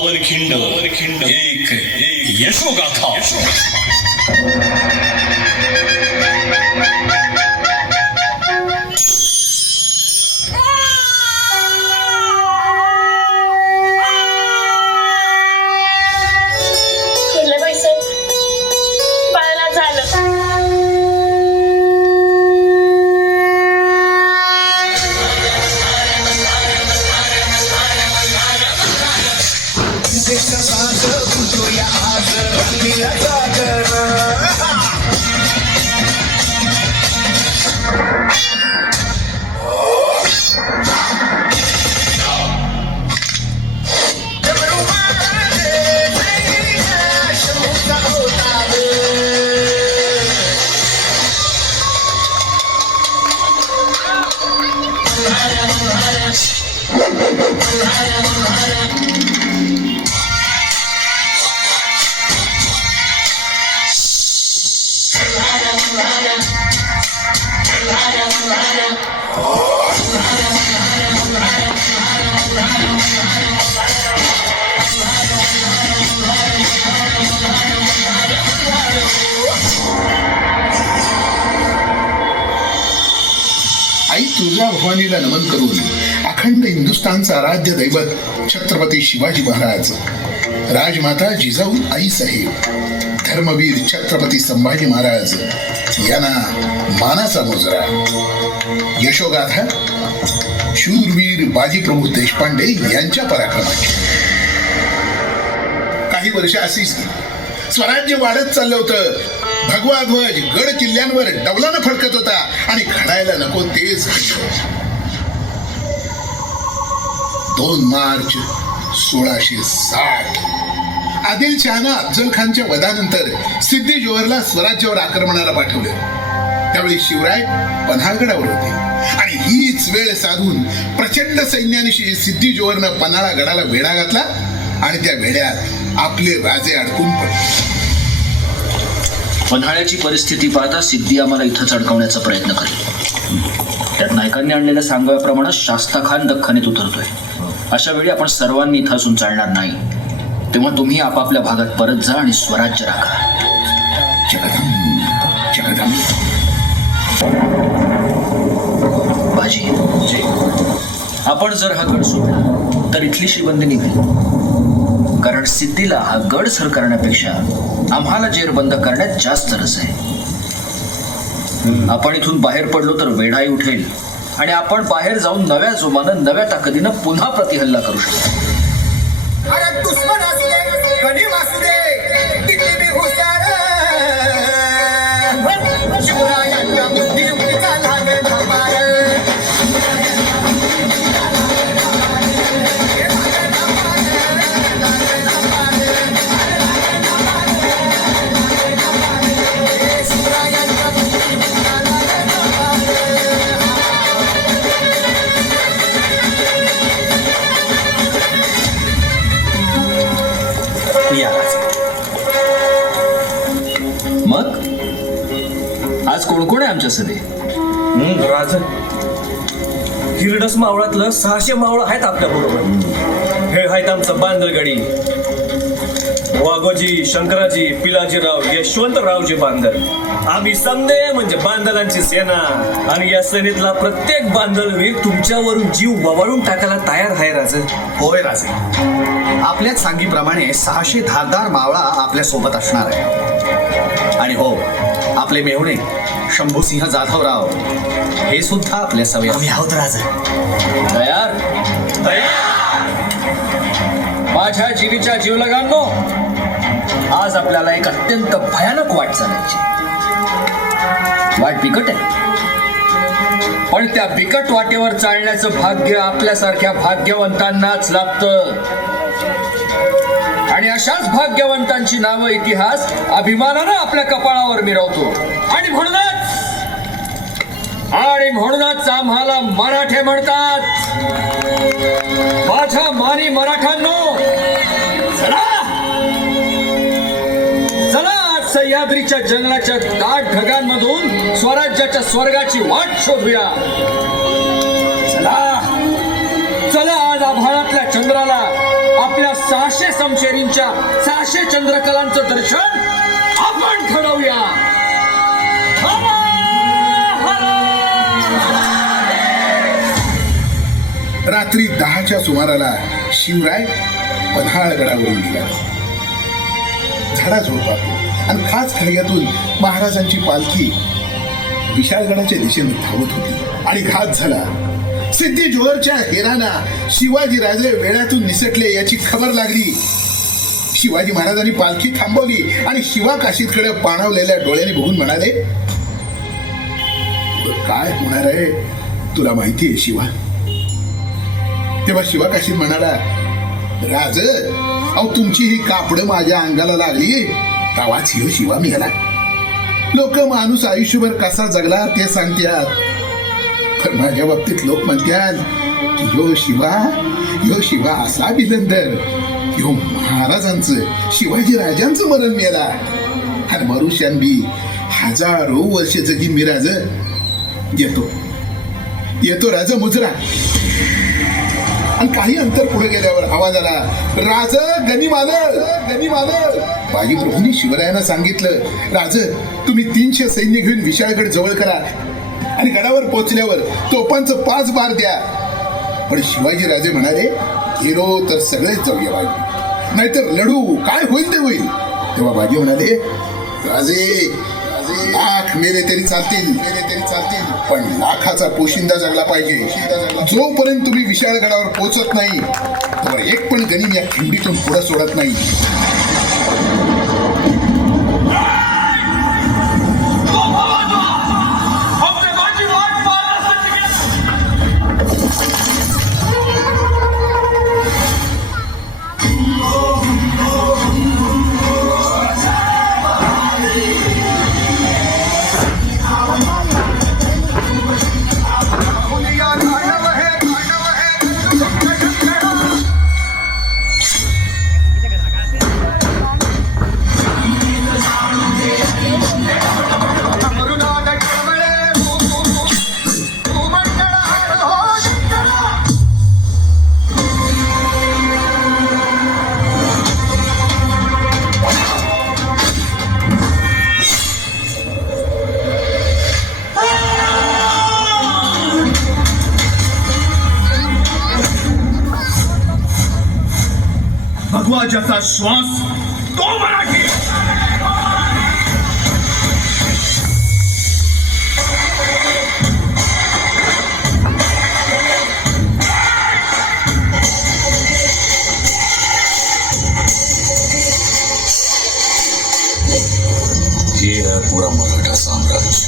पावनखिंड एक यशोगाथा. आई तुळजाभवानीला नमन करून अखंड हिंदुस्थानचा आराध्य दैवत छत्रपती शिवाजी महाराज, राजमाता जिजाऊ आई साहेब, धर्मवीर छत्रपती संभाजी महाराज यांना मानाचा मुजरा. यशोगाथा शूरवीर बाजीप्रभू देशपांडे यांच्या पराक्रमाची. काही वर्ष अशीच स्वराज्य वाढत चाललं होतं. भगवा ध्वज गड किल्ल्यांवर डौलानं फडकत होता आणि घडायला नको तेच घडलं. 2 मार्च 1660 आदिलशहानं अफजल खानच्या वधानंतर सिद्दी जोहरला स्वराज्यावर आक्रमणाला पाठवलं. त्यावेळी शिवराय पन्हाळगडावर होते आणि हीच वेळ साधून प्रचंड सैन्यानिशी सिद्दी जोहरनं पन्हाळा गडाला वेढा घातला आणि त्या वेढ्यात आपले राजे अडकून पडले. पन्हाळ्याची परिस्थिती पाहता सिद्धी आम्हाला इथंच अडकवण्याचा प्रयत्न करेल. त्यात नायकांनी आणलेल्या सांगव्याप्रमाणे शास्ता खान दख्खनीत उतरतोय. अशा वेळी आपण सर्वांनी इथं असून चालणार नाही. तेव्हा तुम्ही आपापल्या भागात परत जा आणि स्वराज्य राखा. बाजी, आपण जर हा गड सोडला तर इथली श्रीबंदी निघेल. कारण सिद्धीला हा गड सर करण्यापेक्षा आम्हाला जेरबंद करण्यात जास्त रस आहे. आपण इथून बाहेर पडलो तर वेढाही उठेल आणि आपण बाहेर जाऊन नव्या जोमानं नव्या ताकदीनं पुन्हा प्रतिहल्ला करू शकतो. मग आज कोण कोण आहे आमच्या सगळे? राज, हिरडस मावळातलं 600 मावळ आहेत आपल्या बरोबर. हे आहेत आमचं बांदलगडी, वाघोजी, शंकराजी, पिलाजीराव, यशवंतरावजी बांदल. आम्ही समदे म्हणजे बांदलांची सेना. आणि या सेनेतला प्रत्येक बांदलवीर तुमच्यावरून जीव ववाळून टाकायला तयार आहे राज. होय राजे, आपल्याच सांगीप्रमाणे 600 धारदार मावळा आपल्या सोबत असणार आहे. आणि हो, आपले मेहुणे शंभूसिंह जाधवराव हे सुद्धा आपल्या सवयी. आम्ही आहोत राज. तयार? माझ्या जीवीच्या जीवलगांनो, आज आपल्याला एक अत्यंत भयानक वाट चालायची. वाट बिकट आहे, पण त्या बिकट वाटेवर चालण्याचं भाग्य आपल्यासारख्या भाग्यवंतांनाच लाभतं. आणि अशाच भाग्यवंतांची नावं इतिहास अभिमानानं आपल्या कपाळावर मिरवतो. आणि म्हणूनच आम्हाला मराठे म्हणतात. माझ्या मानी मराठ्यांनो, चला चला, आज सह्याद्रीच्या जंगलाच्या दाट ढगांमधून स्वराज्याच्या स्वर्गाची वाट शोधूया. चला चला, आज आभाळातल्या चंद्राला आपल्या 600 समशेरींच्या 600 चंद्रकलांचं दर्शन आपण ठरवूया. हर हर. रात्री 10च्या सुमाराला शिवराय पन्हाळगडावरून निघाला. झाडाझुडपातून आणि खास खाड्यातून महाराजांची पालखी विशाळगडाच्या दिशेने धावत होती आणि घात झाला. सिद्धी जोहरच्या हेराना शिवाजी राजे वेळातून निसटले याची खबर लागली. शिवाजी महाराजांनी पालखी थांबवली आणि शिवा काशीदकडे पाणावलेल्या डोळ्याने बघून म्हणाले, काय होणार आहे तुला माहिती आहे शिवा? तेव्हा शिवा काशीद म्हणाला, राज अहो तुमची ही कापड माझ्या अंगाला लागली तेव्हाच ह्यो शिवा मिळाला. लोक माणूस आयुष्यभर कसा जगला ते सांगतात, पण माझ्या बाबतीत लोक म्हणतात की ह्यो शिवा असा बिलंदर ह्यो महाराजांचं शिवाजी राजांचं मरण मेला आणि मरुष्यान बी हजारो वर्ष जगी मी राज येतो राज मुजरा. आणि काही अंतर पुढे गेल्यावर आवाज आला, राज गनिम आलं. बाजी प्रभूंनी शिवरायांना सांगितलं, राज तुम्ही 300 सैन्य घेऊन विशाळगड जवळ करा आणि गडावर पोहोचल्यावर तोफांचं 5 बार द्या. पण शिवाजी राजे म्हणाले, गेलो तर सगळेच जाऊया बाजी, नाहीतर लढू काय होईल ते होईल. तेव्हा बाजी म्हणाले, राजे लाख मेले तरी चालतील पण लाखाचा पोशिंदा जगला पाहिजे. जोपर्यंत तुम्ही विशाळगडावर पोहोचत नाही तोवर एक पण गनिम या खिंडीतून पुढे सोडत नाही. भगवा जसा श्वास तो मराठी. ये है पूरा मराठा साम्राज्य.